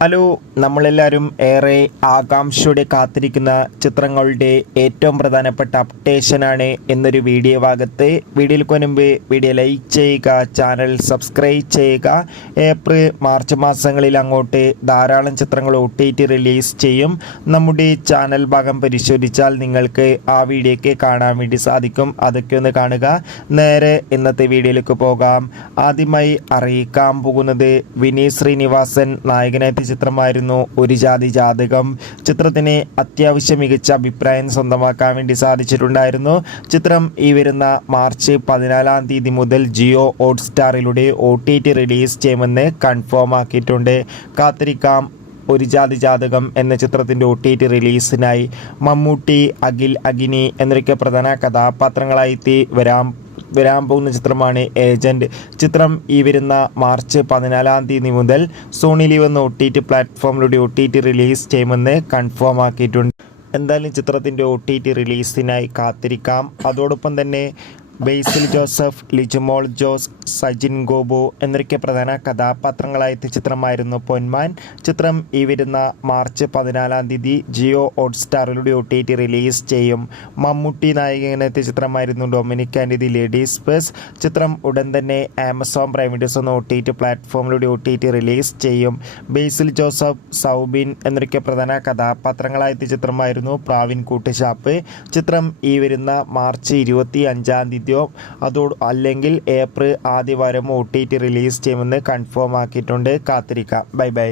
Hello, നമ്മളെല്ലാവരും ഏറെ ആകാംക്ഷയോടെ കാത്തിരിക്കുന്ന ചിത്രങ്ങളുടെ ഏറ്റവും പ്രധാനപ്പെട്ട അപ്ഡേഷനാണ് എന്നൊരു വീഡിയോ ഭാഗത്ത്. വീഡിയോയിൽ മുൻപ് വീഡിയോ ലൈക്ക് ചെയ്യുക, ചാനൽ സബ്സ്ക്രൈബ് ചെയ്യുക. ഏപ്രിൽ മാർച്ച് മാസങ്ങളിൽ അങ്ങോട്ട് ധാരാളം ചിത്രങ്ങൾ OTT റിലീസ് ചെയ്യും. നമ്മുടെ ചാനൽ ഭാഗം പരിശോധിച്ചാൽ നിങ്ങൾക്ക് ആ വീഡിയോയ്ക്ക് കാണാൻ വേണ്ടി സാധിക്കും. അതൊക്കെ ഒന്ന് കാണുക. നേരെ ഇന്നത്തെ വീഡിയോയിലേക്ക് പോകാം. ആദ്യമായി അറിയിക്കാൻ പോകുന്നത് വിനീത് ശ്രീനിവാസൻ നായകനായി ചിത്രമായിരുന്നു ഒരു ജാതി ജാതകം. ചിത്രത്തിന് അത്യാവശ്യം മികച്ച അഭിപ്രായം സ്വന്തമാക്കാൻ വേണ്ടി സാധിച്ചിട്ടുണ്ടായിരുന്നു. ചിത്രം ഈ വരുന്ന മാർച്ച് 14 തീയതി മുതൽ ജിയോ ഹോട്ട്സ്റ്റാറിലൂടെ OTT റിലീസ് ചെയ്യുമെന്ന് കൺഫേം ആക്കിയിട്ടുണ്ട്. കാത്തിരിക്കാം. ഒരു ജാതി ജാതകം എന്ന ചിത്രത്തിൻ്റെ OTT റിലീസിനായി മമ്മൂട്ടി, അഖിൽ, അഗിനി എന്നൊക്കെ പ്രധാന കഥാപാത്രങ്ങളായി വരാൻ പോകുന്ന ചിത്രമാണ് ഏജന്റ്. ചിത്രം ഈ വരുന്ന മാർച്ച് 14 തീയതി മുതൽ സോണി ലീവ് എന്ന OTT പ്ലാറ്റ്ഫോമിലൂടെ OTT റിലീസ് ചെയ്യുമെന്ന് കൺഫേം ആക്കിയിട്ടുണ്ട്. എന്തായാലും ചിത്രത്തിൻ്റെ OTT റിലീസിനായി കാത്തിരിക്കാം. അതോടൊപ്പം തന്നെ ബേസിൽ ജോസഫ്, ലിജുമോൾ ജോസ്, സജിൻ ഗോപു എന്നൊക്കെ പ്രധാന കഥാപാത്രങ്ങളായ ചിത്രമായിരുന്നു പൊന്മാൻ. ചിത്രം ഈ വരുന്ന മാർച്ച് 14 തീയതി ജിയോ ഹോട്ട്സ്റ്റാറിലൂടെ OTT റിലീസ് ചെയ്യും. മമ്മൂട്ടി നായകനെത്തിയ ചിത്രമായിരുന്നു Dominic and the ladies bus. ചിത്രം ഉടൻ തന്നെ ആമസോൺ പ്രൈം വീഡിയോസ് എന്ന OTT പ്ലാറ്റ്ഫോമിലൂടെ OTT റിലീസ് ചെയ്യും. ബേസിൽ ജോസഫ്, സൗബിൻ എന്നൊക്കെ പ്രധാന കഥാപാത്രങ്ങളായ ചിത്രമായിരുന്നു പ്രാവിൻ കൂട്ടുശാപ്പ്. ചിത്രം ഈ വരുന്ന മാർച്ച് 25 തീയതി അല്ലെങ്കിൽ ഏപ്രിൽ ആദ്യവാരം OTT റിലീസ് ചെയ്യുമെന്ന് കൺഫേം ആക്കിയിട്ടുണ്ട്. കാത്തിരിക്കാം. Bye bye.